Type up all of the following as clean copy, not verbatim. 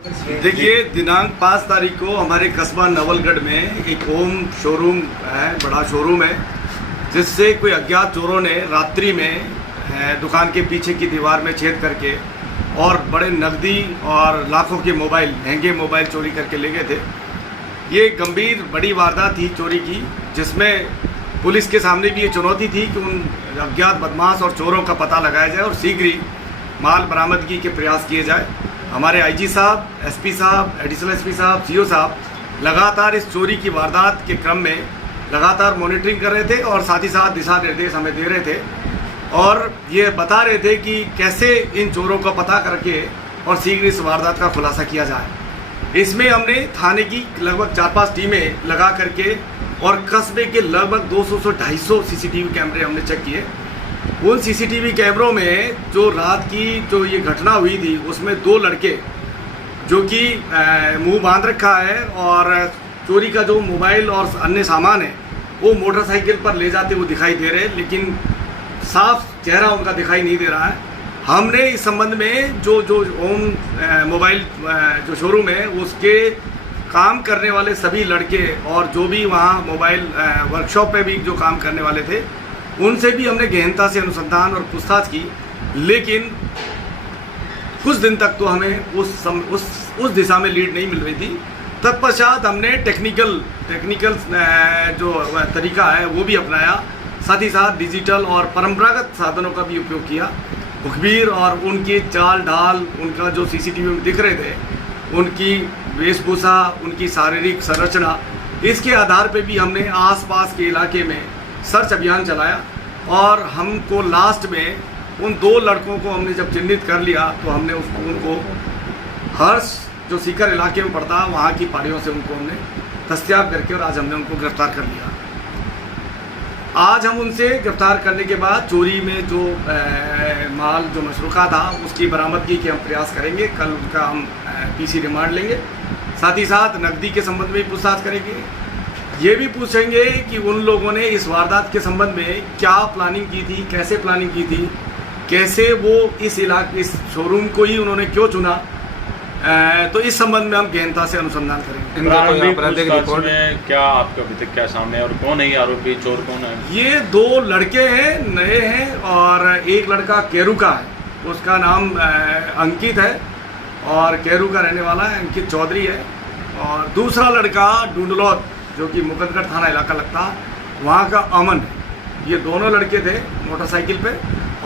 देखिए, दिनांक 5 तारीख को हमारे कस्बा नवलगढ़ में एक होम शोरूम है, बड़ा शोरूम है, जिससे कोई अज्ञात चोरों ने रात्रि में दुकान के पीछे की दीवार में छेद करके और बड़े नकदी और लाखों के मोबाइल, महंगे मोबाइल चोरी करके ले गए थे। ये गंभीर बड़ी वारदात थी चोरी की, जिसमें पुलिस के सामने भी ये चुनौती थी कि उन अज्ञात बदमाश और चोरों का पता लगाया जाए और शीघ्र ही माल बरामदगी के प्रयास किए जाए। हमारे आईजी साहब, एसपी साहब, एडिशनल एसपी साहब, सीओ साहब लगातार इस चोरी की वारदात के क्रम में लगातार मॉनिटरिंग कर रहे थे और साथ ही साथ दिशा निर्देश हमें दे रहे थे और ये बता रहे थे कि कैसे इन चोरों का पता करके और शीघ्र इस वारदात का खुलासा किया जाए। इसमें हमने थाने की लगभग 4-5 टीमें लगा करके और कस्बे के लगभग 200 से 250 सीसीटीवी कैमरे हमने चेक किए। उन सीसीटीवी कैमरों में जो रात की जो ये घटना हुई थी, उसमें 2 लड़के जो कि मुंह बांध रखा है और चोरी का जो मोबाइल और अन्य सामान है वो मोटरसाइकिल पर ले जाते हुए दिखाई दे रहे हैं, लेकिन साफ चेहरा उनका दिखाई नहीं दे रहा है। हमने इस संबंध में जो होम मोबाइल जो शोरूम है उसके काम करने वाले सभी लड़के और जो भी वहाँ मोबाइल वर्कशॉप पे भी जो काम करने वाले थे, उनसे भी हमने गहनता से अनुसंधान और पूछताछ की, लेकिन कुछ दिन तक तो हमें उस दिशा में लीड नहीं मिल रही थी। तत्पश्चात हमने टेक्निकल जो तरीका है वो भी अपनाया, साथ ही साथ डिजिटल और परंपरागत साधनों का भी उपयोग किया। मुखबिर और उनके चाल ढाल, उनका जो सीसीटीवी में दिख रहे थे, उनकी वेशभूषा, उनकी शारीरिक संरचना, इसके आधार पे भी हमने आसपास के इलाके में सर्च अभियान चलाया और हमको लास्ट में उन 2 लड़कों को हमने जब चिन्हित कर लिया तो हमने उनको हर्ष जो सीकर इलाके में पड़ता, वहाँ की पहाड़ियों से उनको हमने दस्तयाब करके और आज हमने उनको गिरफ्तार कर लिया। आज हम उनसे गिरफ्तार करने के बाद चोरी में जो माल जो मशरूका था उसकी बरामदगी के हम प्रयास करेंगे। कल उनका हम पीसी रिमांड लेंगे, साथ ही साथ नकदी के संबंध में भी पूछताछ करेंगे। ये भी पूछेंगे कि उन लोगों ने इस वारदात के संबंध में क्या प्लानिंग की थी, कैसे प्लानिंग की थी, कैसे वो इस शोरूम को ही उन्होंने क्यों चुना। तो इस संबंध में हम गहनता से अनुसंधान करेंगे। रिपोर्ट में क्या आपका अभी तक क्या सामने है और कौन है ये आरोपी, चोर कौन है? ये 2 लड़के हैं, नए हैं, और एक लड़का केरू का है, उसका नाम अंकित है और केरू का रहने वाला है, अंकित चौधरी है। और दूसरा लड़का डूंडलौत जो कि मुकद्दर थाना इलाका लगता है, वहाँ का अमन है। ये दोनों लड़के थे मोटरसाइकिल पे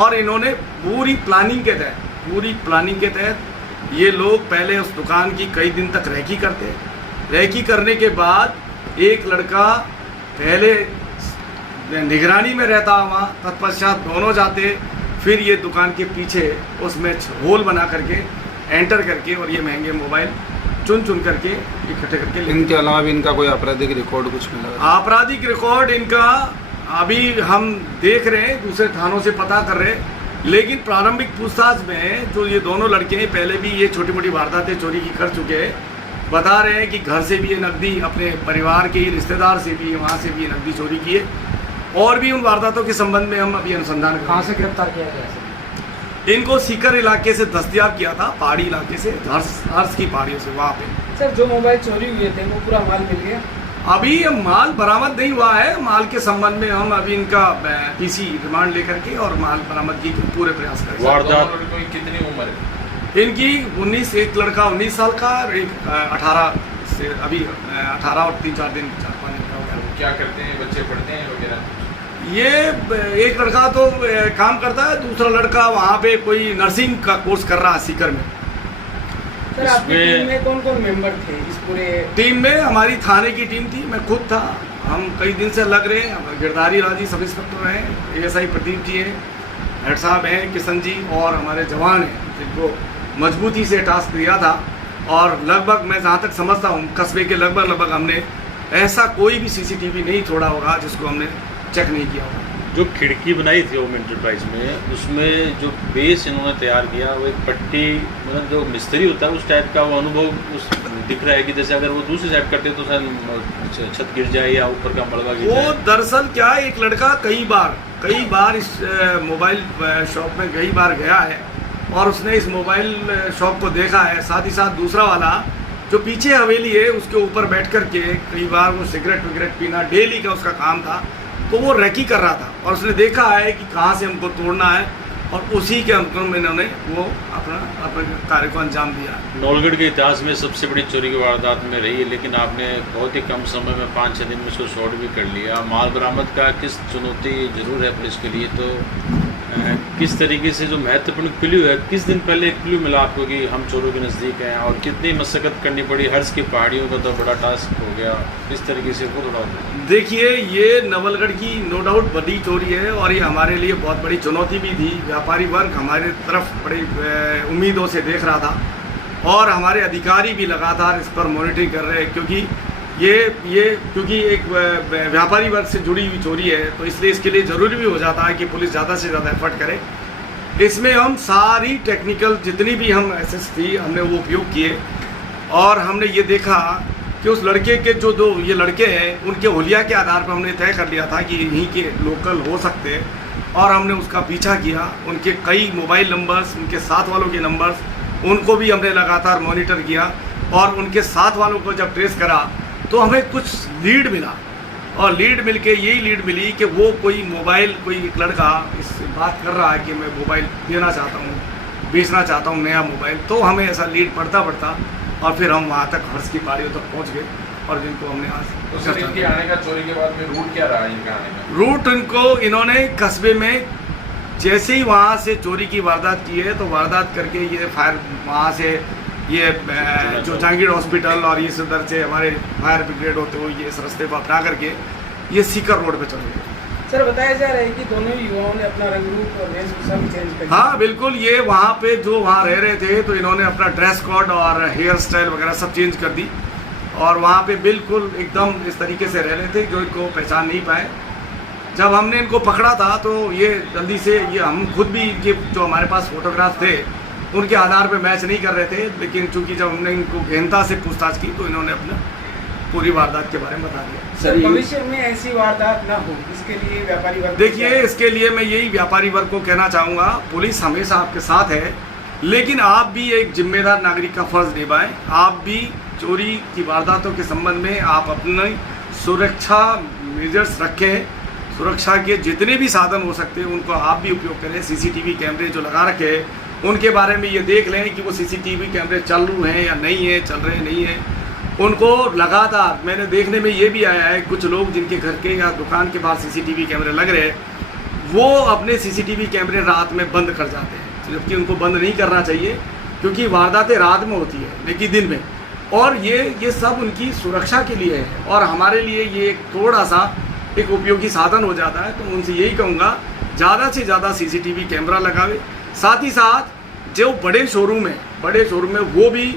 और इन्होंने पूरी प्लानिंग के तहत ये लोग पहले उस दुकान की कई दिन तक रेकी करते। रेकी करने के बाद एक लड़का पहले निगरानी में रहता वहाँ, तत्पश्चात दोनों जाते, फिर ये दुकान के पीछे उसमें होल बना करके एंटर करके और ये महंगे मोबाइल चुन करके इकट्ठे करके। इनके अलावा भी इनका कोई आपराधिक रिकॉर्ड कुछ मिला? आपराधिक रिकॉर्ड इनका अभी हम देख रहे हैं, दूसरे थानों से पता कर रहे हैं, लेकिन प्रारंभिक पूछताछ में जो ये दोनों लड़के हैं पहले भी ये छोटी मोटी वारदातें चोरी की कर चुके हैं। बता रहे हैं कि घर से भी ये नकदी, अपने परिवार के ही रिश्तेदार से भी, वहाँ से भी नकदी चोरी की है। और भी उन वारदातों के संबंध में हम अभी अनुसंधान कहाँ से गिरफ्तार किया गया है? इनको सीकर इलाके से दस्तयाब किया था, पहाड़ी इलाके से, हर्ष की पहाड़ियों से। वहाँ पे सर जो मोबाइल चोरी हुए थे वो पूरा माल मिल गया? अभी ये माल बरामद नहीं हुआ है। माल के संबंध में हम अभी इनका पीसी रिमांड लेकर के और माल बरामदगी के पूरे प्रयास करेंगे। वारदात कितनी उम्र है इनकी? 19, एक लड़का 19 साल का और एक 18 से, अभी 18 और 3-4 दिन 4-5 दिन का हो गया। क्या करते हैं बच्चे, पढ़ते हैं वगैरह? ये एक लड़का तो काम करता है, दूसरा लड़का वहाँ पे कोई नर्सिंग का कोर्स कर रहा है सीकर में। सर आपकी टीम में कौन कौन मेंबर थे इस पूरे? टीम में हमारी थाने की टीम थी, मैं खुद था। हम कई दिन से लग रहे हैं। गिरधारी राजी सब इंस्पेक्टर हैं, एएसआई प्रदीप जी हैं, हेड साहब हैं किशन जी, और हमारे जवान हैं जिनको मजबूती से टास्क दिया था। और लगभग मैं जहाँ तक समझता हूँ कस्बे के लगभग हमने ऐसा कोई भी सीसीटीवी नहीं छोड़ा होगा जिसको हमने चेक नहीं किया होगा। जो खिड़की बनाई थी होम एंटरप्राइज में, उसमें जो बेस इन्होंने तैयार किया वो एक पट्टी, मतलब जो मिस्त्री होता है उस टाइप का वो अनुभव उस दिख रहा है कि जैसे अगर वो दूसरी साइड करते तो शायद छत गिर जाए या ऊपर का मलबा गिर जाए। वो दरअसल क्या है, एक लड़का कई बार इस मोबाइल शॉप में कई बार गया है और उसने इस मोबाइल शॉप को देखा है। साथ ही साथ दूसरा वाला जो पीछे हवेली है उसके ऊपर बैठ कर के कई बार वो सिगरेट विगरेट पीना डेली का उसका काम था, तो वो रेकी कर रहा था और उसने देखा है कि कहाँ से हमको तोड़ना है और उसी के अनुक्रम में इन्होंने वो अपने कार्य को अंजाम दिया। नवलगढ़ के इतिहास में सबसे बड़ी चोरी की वारदात में रही है, लेकिन आपने बहुत ही कम समय में 5-6 दिन में उसको शॉर्ट भी कर लिया। माल बरामद का किस चुनौती जरूर है पुलिस के लिए, तो किस तरीके से जो महत्वपूर्ण क्लू है, किस दिन पहले एक क्लू मिला आपको कि हम चोरों के नज़दीक हैं और कितनी मशक्कत करनी पड़ी? हर्ष की पहाड़ियों का तो बड़ा टास्क हो गया, किस तरीके से वो थोड़ा देखिए, ये नवलगढ़ की नो डाउट बड़ी चोरी है और ये हमारे लिए बहुत बड़ी चुनौती भी थी। व्यापारी वर्ग हमारे तरफ बड़ी उम्मीदों से देख रहा था और हमारे अधिकारी भी लगातार इस पर मॉनिटरिंग कर रहे हैं, क्योंकि क्योंकि एक व्यापारी वर्ग से जुड़ी हुई चोरी है, तो इसलिए इसके लिए ज़रूरी भी हो जाता है कि पुलिस ज़्यादा से ज़्यादा एफर्ट करे। इसमें हम सारी टेक्निकल जितनी भी हम एसेस थी हमने वो उपयोग किए और हमने ये देखा कि उस लड़के के जो दो ये लड़के हैं उनके हुलिया के आधार पर हमने तय कर लिया था कि यहीं के लोकल हो सकते हैं और हमने उसका पीछा किया। उनके कई मोबाइल नंबर्स, उनके साथ वालों के नंबर्स, उनको भी हमने लगातार मॉनिटर किया और उनके साथ वालों को जब ट्रेस करा तो हमें कुछ लीड मिला और लीड मिलके यही लीड मिली कि वो कोई एक लड़का इससे बात कर रहा है कि मैं मोबाइल देना चाहता हूँ, बेचना चाहता हूँ नया मोबाइल। तो हमें ऐसा लीड पढ़ता और फिर हम वहाँ तक हर्ष की पहाड़ियों तक पहुँच गए और जिनको हमने तो सर इनके आने का चोरी के बाद में रूट क्या रहा इनका आने का? रूट इन्होंने कस्बे में जैसे ही वहाँ से चोरी की वारदात की है तो वारदात करके ये फायर वहाँ से ये जो जहांगीर हॉस्पिटल और ये इधर से हमारे फायर ब्रिगेड होते हुए ये इस रास्ते को अपना करके ये सीकर रोड पे चले गए। सर बताया जा रहा है कि दोनों युवाओं ने अपना रंग रूप और वेशभूषा भी चेंज कर। हाँ बिल्कुल, ये वहाँ पे जो वहाँ रह रहे थे तो इन्होंने अपना ड्रेस कोड और हेयर स्टाइल वगैरह सब चेंज कर दी और वहाँ पे बिल्कुल एकदम इस तरीके से रह रहे थे जो इनको पहचान नहीं पाए। जब हमने इनको पकड़ा था तो ये जल्दी से ये हम खुद भी ये जो हमारे पास फोटोग्राफ थे उनके आधार पे मैच नहीं कर रहे थे, लेकिन चूंकि जब हमने इनको गहनता से पूछताछ की तो इन्होंने अपना पूरी वारदात के बारे में बता दिया। सर भविष्य में ऐसी वारदात ना हो इसके लिए व्यापारी वर्ग, देखिए इसके लिए मैं यही व्यापारी वर्ग को कहना चाहूँगा, पुलिस हमेशा आपके साथ है, लेकिन आप भी एक जिम्मेदार नागरिक का फर्ज निभाएं। आप भी चोरी की वारदातों के संबंध में आप अपनी सुरक्षा मेजर्स रखें, सुरक्षा के जितने भी साधन हो सकते हैं उनको आप भी उपयोग करें। सीसीटीवी कैमरे जो लगा रखे हैं उनके बारे में ये देख लें कि वो सीसीटीवी कैमरे चल रहे हैं या नहीं है, चल रहे नहीं है। उनको लगातार मैंने देखने में ये भी आया है कुछ लोग जिनके घर के या दुकान के बाहर सीसीटीवी कैमरे लग रहे हैं वो अपने सीसीटीवी कैमरे रात में बंद कर जाते हैं, जबकि उनको बंद नहीं करना चाहिए क्योंकि वारदातें रात में होती है लेकिन दिन में, और ये सब उनकी सुरक्षा के लिए है और हमारे लिए ये एक थोड़ा सा एक उपयोगी साधन हो जाता है। तो उनसे यही कहूँगा ज़्यादा से ज़्यादा सीसीटीवी कैमरा लगावे। साथ ही साथ जो बड़े शोरूम में वो भी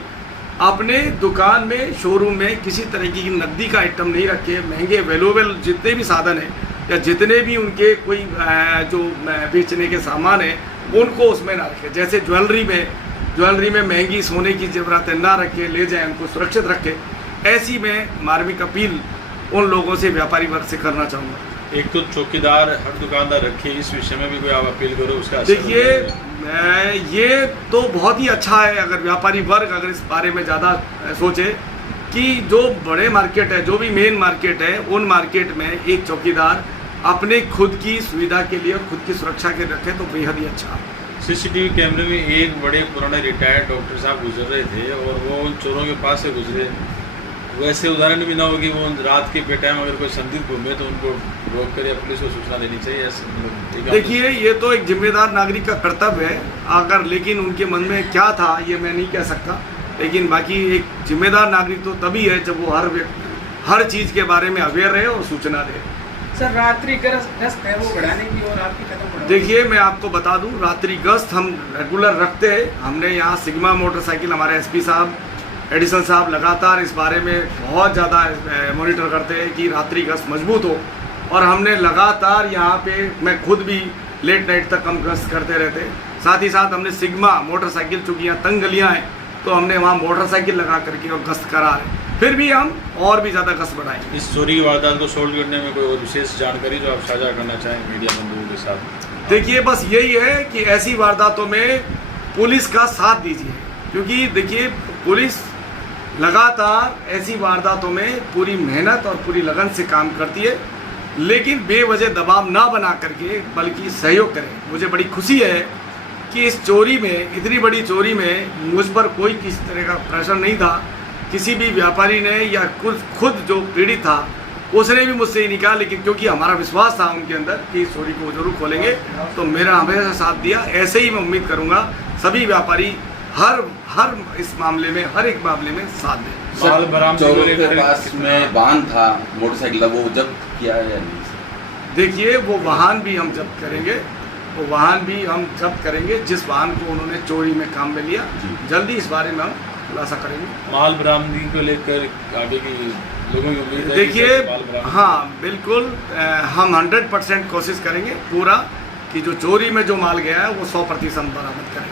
अपने दुकान में शोरूम में किसी तरह की नकदी का आइटम नहीं रखे। महंगे वैल्यूएबल जितने भी साधन हैं या जितने भी उनके कोई जो बेचने के सामान है उनको उसमें ना रखें। जैसे ज्वेलरी में महंगी सोने की जेवरातें ना रखें, ले जाएं, उनको सुरक्षित रखें। ऐसी मैं मार्मिक अपील उन लोगों से व्यापारी वर्ग से करना चाहूँगा। एक तो चौकीदार हर दुकानदार रखे, इस विषय में भी कोई आप अपील करो उसका? देखिए ये तो बहुत ही अच्छा है अगर व्यापारी वर्ग अगर इस बारे में ज़्यादा सोचे कि जो बड़े मार्केट है, जो भी मेन मार्केट है, उन मार्केट में एक चौकीदार अपने खुद की सुविधा के लिए खुद की सुरक्षा के रखे तो बेहद ही अच्छा। सीसीटीवी कैमरे में एक बड़े पुराने रिटायर्ड डॉक्टर साहब गुजर रहे थे और वो उन चोरों के पास से गुजरे। वैसे उदाहरण भी ना हो कि वो रात के बेटाइम अगर कोई संदिग्ध घूमे तो उनको रोक कर या पुलिस को सूचना देनी चाहिए। देखिए ये तो एक जिम्मेदार नागरिक का कर्तव्य है अगर, लेकिन उनके मन में क्या था ये मैं नहीं कह सकता, लेकिन बाकी एक जिम्मेदार नागरिक तो तभी है जब वो हर चीज़ के बारे में अवेयर रहे और सूचना दे। सर रात्रि गश्त है वो बढ़ाने की और आपकी कदम बढ़ाने? देखिए मैं आपको बता दूं रात्रि गश्त हम रेगुलर रखते हैं। हमने यहाँ सिग्मा मोटरसाइकिल हमारे एसपी साहब एडिशनल साहब लगातार इस बारे में बहुत ज़्यादा मॉनिटर करते हैं कि रात्रि गश्त मजबूत हो और हमने लगातार यहाँ पे मैं खुद भी लेट नाइट तक हम गश्त करते रहते हैं। साथ ही साथ हमने सिग्मा मोटरसाइकिल, चूँकि यहाँ तंग गलियाँ हैं तो हमने वहाँ मोटरसाइकिल लगा करके और गश्त करा रहे, फिर भी हम और भी ज़्यादा गश्त बढ़ाएंगे। इस चोरी की वारदात को सॉल्व करने में कोई और विशेष जानकारी जो आप साझा करना चाहें मीडिया बंधुओं के साथ? देखिए बस यही है कि ऐसी वारदातों में पुलिस का साथ दीजिए, क्योंकि देखिए पुलिस लगातार ऐसी वारदातों में पूरी मेहनत और पूरी लगन से काम करती है, लेकिन बेवजह दबाव ना बना करके बल्कि सहयोग करें। मुझे बड़ी खुशी है कि इस चोरी में, इतनी बड़ी चोरी में मुझ पर कोई किसी तरह का प्रेशर नहीं था। किसी भी व्यापारी ने या खुद जो पीड़ित था उसने भी मुझसे ही नहीं कहा, लेकिन क्योंकि हमारा विश्वास था उनके अंदर कि इस चोरी को जरूर खोलेंगे, तो मेरा हमेशा साथ दिया। ऐसे ही मैं उम्मीद करूंगा सभी व्यापारी हर इस मामले में, हर एक मामले में साथ दें। माल बरामदगी चोरों को के लेकर पास में वाहन था, मोटरसाइकिल था, वो जब्त किया है या नहीं? देखिए वो वाहन भी हम जब्त करेंगे, वो वाहन भी हम जब्त करेंगे जिस वाहन को उन्होंने चोरी में काम में लिया। जल्दी इस बारे में हम खुलासा करेंगे। माल बरामदगी को लेकर आगे की लोगों की उम्मीद है कि देखिए माल बरामदगी- हाँ बिल्कुल, हम 100% कोशिश करेंगे पूरा कि जो चोरी में जो माल गया है वो 100% बरामद करें।